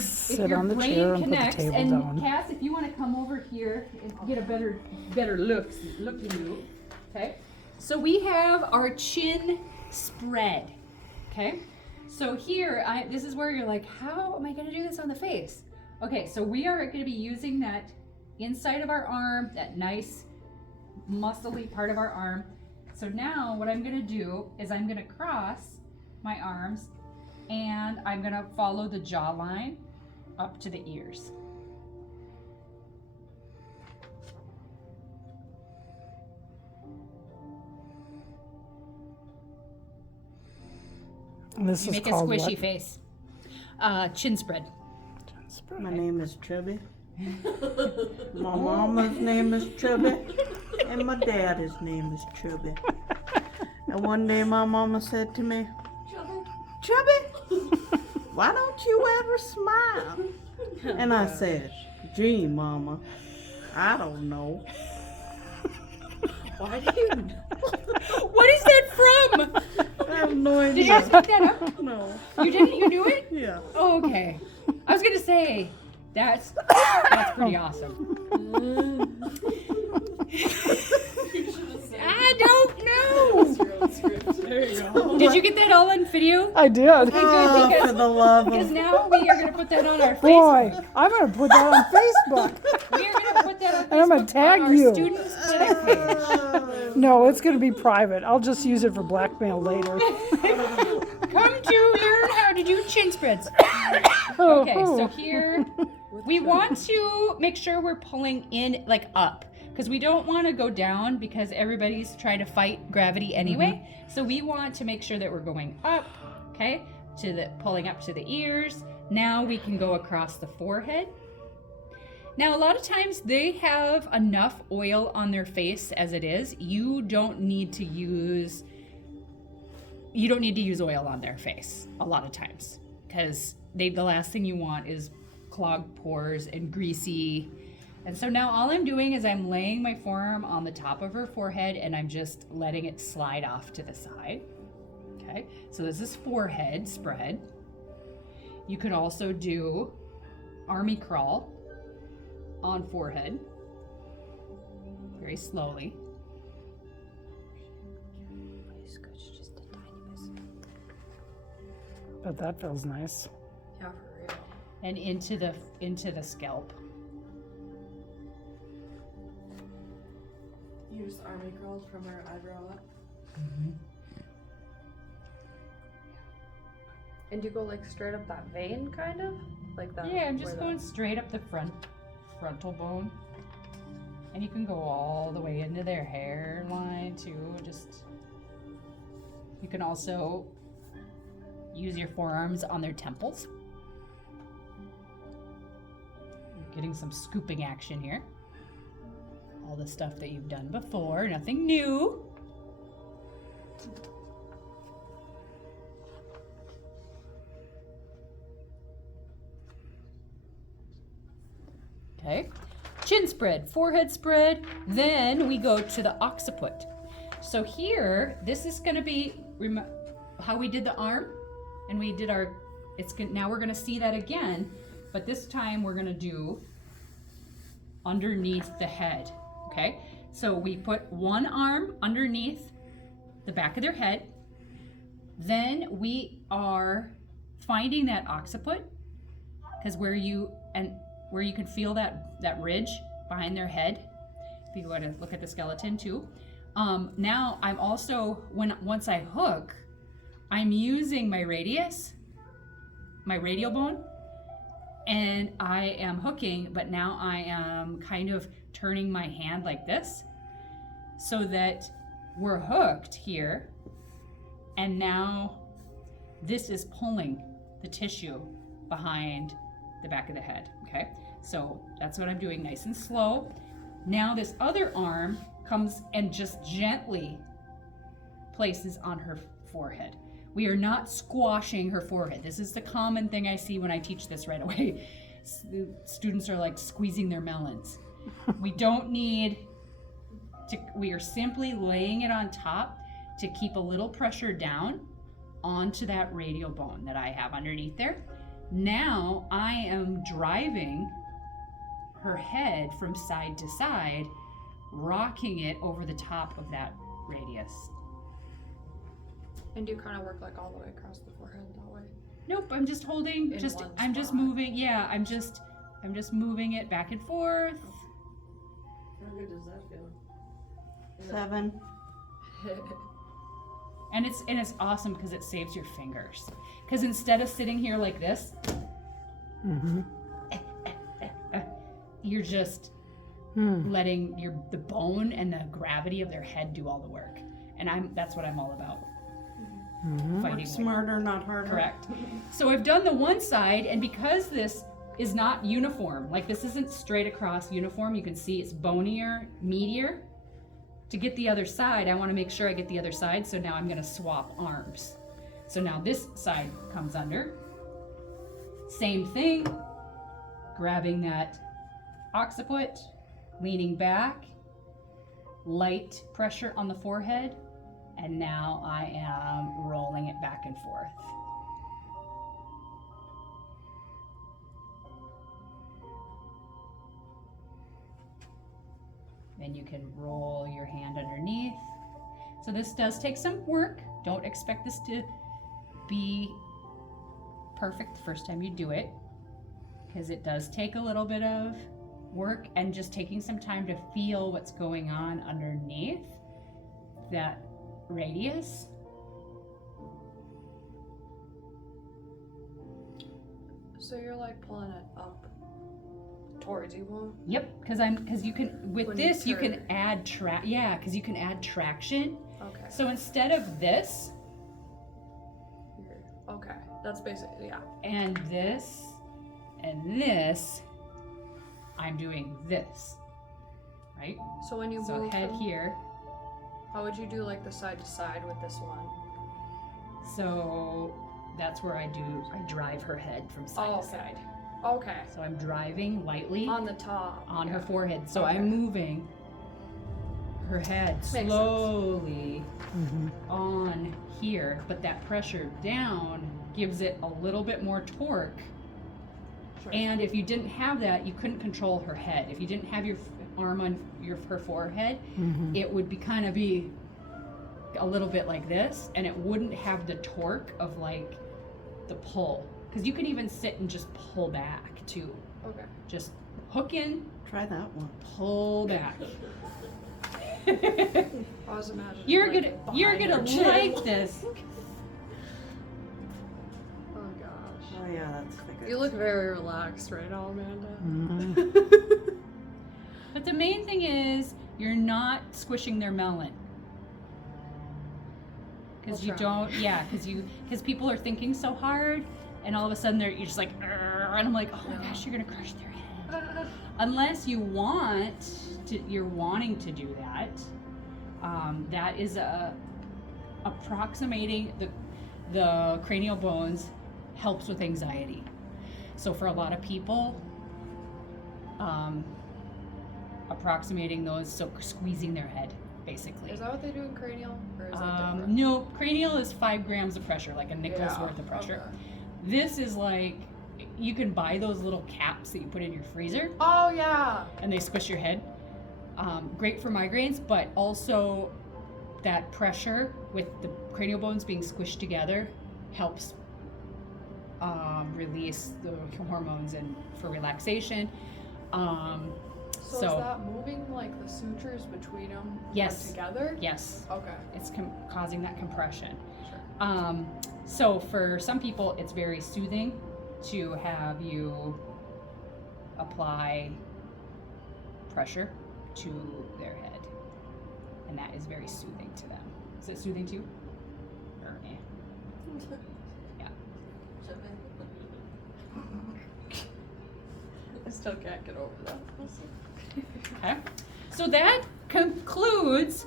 Sit your on the brain chair and connects, put the table and down. Cass, if you want to come over here and get a better look at you, okay? So we have our chin spread, okay? So here, this is where you're like, how am I going to do this on the face? Okay, so we are going to be using that inside of our arm, that nice muscly part of our arm. So now what I'm going to do is I'm going to cross my arms and I'm going to follow the jawline up to the ears. And this You is make a called squishy what? face. Chin spread. My name is Chubby. My mama's name is Chubby. And my daddy's name is Chubby. And one day my mama said to me, Chubby, why don't you ever smile? And I said, gee, Mama, I don't know. Why do you know? What is that from? I have no idea. Did you just pick that up? No. You didn't? You knew it? Yeah. Oh, okay. I was gonna say that's pretty awesome. I don't know. There you go. Did you get that all on video? I did. Okay, good, Oh, for the love because of... now we are gonna put that on our Facebook. Boy, I'm going to put that on Facebook. We are gonna put that on Facebook And I'm gonna tag on our you. students clinic page. No, it's going to be private. I'll just use it for blackmail later. Come to learn how to do chin spreads. Okay, so here we want to make sure we're pulling in like up because we don't want to go down because everybody's trying to fight gravity anyway. So we want to make sure that we're going up, okay, to the pulling up to the ears. Now we can go across the forehead. Now, a lot of times they have enough oil on their face as it is. You don't need to use oil on their face a lot of times because the last thing you want is clogged pores and greasy. And so now all I'm doing is I'm laying my forearm on the top of her forehead and I'm just letting it slide off to the side. Okay, so this is forehead spread. You could also do army crawl on forehead, very slowly. But that feels nice. Yeah, for real. And into the scalp. You just army crawled from her eyebrow up. And you go like straight up that vein, kind of? Like that? Yeah, I'm just going straight up the frontal bone. And you can go all the way into their hairline too. You can also use your forearms on their temples. You're getting some scooping action here. All the stuff that you've done before, nothing new. Okay, chin spread, forehead spread, then we go to the occiput. So here, this is gonna be how we did the arm, and we did now we're gonna see that again, but this time we're gonna do underneath the head, okay? So we put one arm underneath the back of their head, then we are finding that occiput, because where you can feel that ridge behind their head, if you want to look at the skeleton too. Now I'm also, once I hook, I'm using my radius, my radial bone, and I am hooking, but now I am kind of turning my hand like this so that we're hooked here, and now this is pulling the tissue behind the back of the head, okay? So that's what I'm doing, nice and slow. Now this other arm comes and just gently places on her forehead. We are not squashing her forehead. This is the common thing I see when I teach this right away. Students are like squeezing their melons. We don't need to, we are simply laying it on top to keep a little pressure down onto that radial bone that I have underneath there. Now I am driving her head from side to side, rocking it over the top of that radius. And do you kind of work like all the way across the forehead that way? Nope, I'm just holding, In one just spot. moving, yeah, I'm just moving it back and forth. How good does that feel? 7. And it's awesome because it saves your fingers. Because instead of sitting here like this, you're just letting the bone and the gravity of their head do all the work. And that's what I'm all about. Fighting Work smarter, not harder. Correct. So I've done the one side, and because this is not uniform, like this isn't straight across uniform, you can see it's bonier, meatier. To get the other side, I want to make sure I get the other side, so now I'm going to swap arms. So now this side comes under. Same thing, grabbing that occiput, leaning back, light pressure on the forehead, and now I am rolling it back and forth. Then you can roll your hand underneath. So this does take some work. Don't expect this to be perfect the first time you do it, because it does take a little bit of work and just taking some time to feel what's going on underneath that radius. So you're like pulling it up towards you, won't? Yep, because you can with When this you can turn. add because you can add traction. Okay. So instead of this Okay. That's basically, yeah. and this and this, I'm doing this, right? So when you So move head them, here. how would you do like the side to side with this one? So that's where I drive her head from side Oh, to okay. side. Okay. So I'm driving lightly On the top. on yeah. her forehead. So Okay. I'm moving her head sense. slowly on here, but that pressure down gives it a little bit more torque. Sure. And if you didn't have that, you couldn't control her head. If you didn't have your arm on her forehead, it would be a little bit like this, and it wouldn't have the torque of like the pull. Because you can even sit and just pull back too. Okay. Just hook in, Try that one. pull back. I was imagining. You're like, gonna behind her chin. like this. Oh gosh. Oh yeah, that's the good. You look very relaxed right now, Amanda. Mm-hmm. But the main thing is you're not squishing their melon. Because We'll you try. don't, because people are thinking so hard, and all of a sudden you're just like, "Arr," and I'm like, oh my Yeah. gosh, you're gonna crush their head. Unless you're wanting to do that. That is approximating the cranial bones helps with anxiety. So for a lot of people, approximating those, so squeezing their head, basically. Is that what they do in cranial? Or is that different? No, cranial is 5 grams of pressure, like a nickel's Yeah, worth of pressure. okay. This is like, you can buy those little caps that you put in your freezer, Oh yeah. and they squish your head. Great for migraines, but also that pressure with the cranial bones being squished together helps release the hormones and for relaxation. So is that moving like the sutures between them Yes. together? Yes, Okay. it's causing that compression. Sure. So for some people, it's very soothing to have you apply pressure to their head, and that is very soothing to them. Is it soothing to you? Or, eh? Yeah. I still can't get over that. Okay. So that concludes